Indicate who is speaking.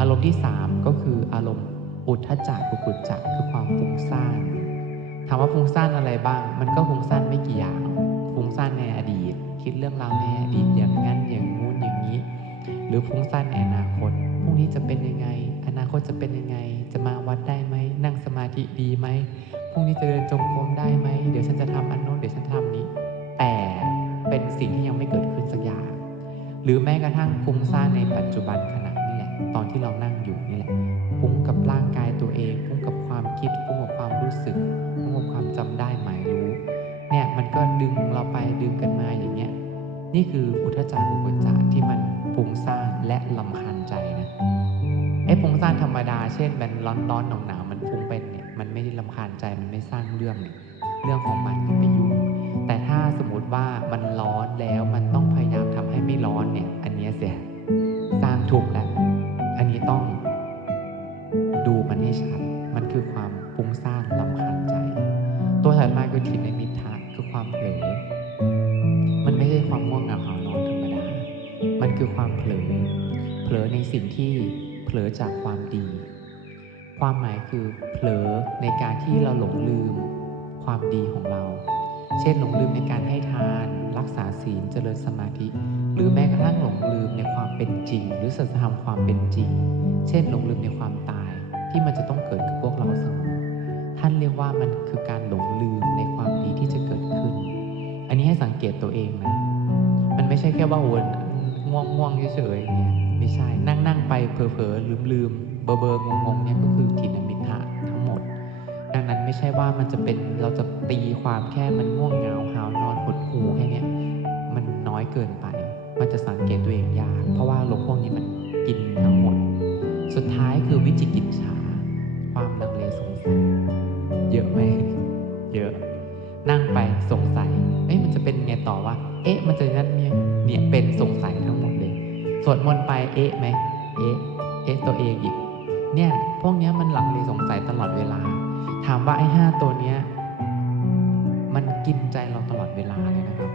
Speaker 1: อารมณ์ที่สามก็คืออารมณ์อุทธจักกุกุจจักคือความฟุ้งซ่านถามว่าฟุ้งซ่านอะไรบ้าง มันก็ฟุ้งซ่านไม่กี่อย่างฟุ้งซ่านในอดีต คิดเรื่องราวในอดีตอย่างนั้นอย่างงู้นอย่างนี้ หรือฟุ้งซ่านในอนาคตพรุ่งนี้จะเป็นยังไง อนาคตจะเป็นยังไง จะมาวัดได้ไหมนั่งสมาธิดีไหมพรุ่งนี้จะเดินจงกรมได้ไหมเดี๋ยวฉันจะทำอันโน้นเดี๋ยวฉันทำนี้ แต่เป็นสิ่งที่ยังไม่เกิดขึ้นสักอย่างหรือแม้กระทั่งฟุ้งซ่านในปัจจุบันขณะ ตอนที่เรานั่งอยู่นี่แหละฟุ้งกับร่างกายตัวเองฟุ้งกับความคิดฟุ้งกับความรู้สึกฟุ้งกับความจำได้หมายรู้ เนี่ยมันก็ดึงเราไปดึงกันมาอย่างเงี้ยนี่คืออุทธจักกุกุจจะที่มันฟุ้งซ่านและลำคาญใจนะไอ้ฟุ้งซ่านธรรมดา เช่น มันร้อนร้อนหนาวหนาวๆมันฟุ้งเป็นเนี่ยมันไม่ได้ลำคาญใจมันไม่สร้างเรื่องเนี่ยเรื่องของมันอย่าไป มันให้ชัด มันคือความฟุ้งซ่านลำคาญใจ ตัวถัดมาคือทินในมิทะคือความเผลอ มันไม่ใช่ความง่วงเหงาหานอนธรรมดา มันคือความเผลอ เผลอในสิ่งที่เผลอจากความดี ความหมายคือเผลอในการที่เราหลงลืมความดีของเรา เช่นหลงลืมในการให้ทาน รักษาศีลเจริญสมาธิ หรือแม้กระทั่งหลงลืมในความเป็นจริง หรือสัจธรรมความเป็นจริง เช่นหลงลืมในความตาย ที่มันจะต้องเกิดกับพวกเราเสมอท่านเรียกว่ามันคือการหลงลืมในความดีที่จะเกิดขึ้น อันนี้ให้สังเกตตัวเองนะ มันไม่ใช่แค่ว่าโอนง่วงง่วงเฉยๆอย่างเงี้ยไม่ใช่นั่งนั่งๆไปเผลอๆลืมลืมๆเบอร์เบอร์งงงๆเนี่ยก็คือทินมิทะทั้งหมด ดังนั้นไม่ใช่ว่ามันจะเป็นเราจะตีความแค่มันง่วงเหงาหาวนอนหดหูแค่เนี้ยมันน้อยเกินไป มันจะสังเกตตัวเองยาก เพราะว่าลมพวกนี้มันกินทั้งหมด สุดท้ายคือวิจิกิจฉา ความลังเลสงสัย เยอะไหมเยอะ นั่งไปสงสัยเอ๊ะมันจะเป็นไงต่อวะเอ๊ะ มันจะนั่นเนี่ยเนี่ยเป็นสงสัยทั้งหมดเลยสวดมนต์ไปเอ๊ะไหมเอ๊ะเอ๊ะตัวเองอีกเนี่ยพวกเนี้ยมันหลังเลสงสัยตลอดเวลา ถามว่าไอ้ห้าตัวเนี้ยมันกินใจเราตลอดเวลาเลยนะครับ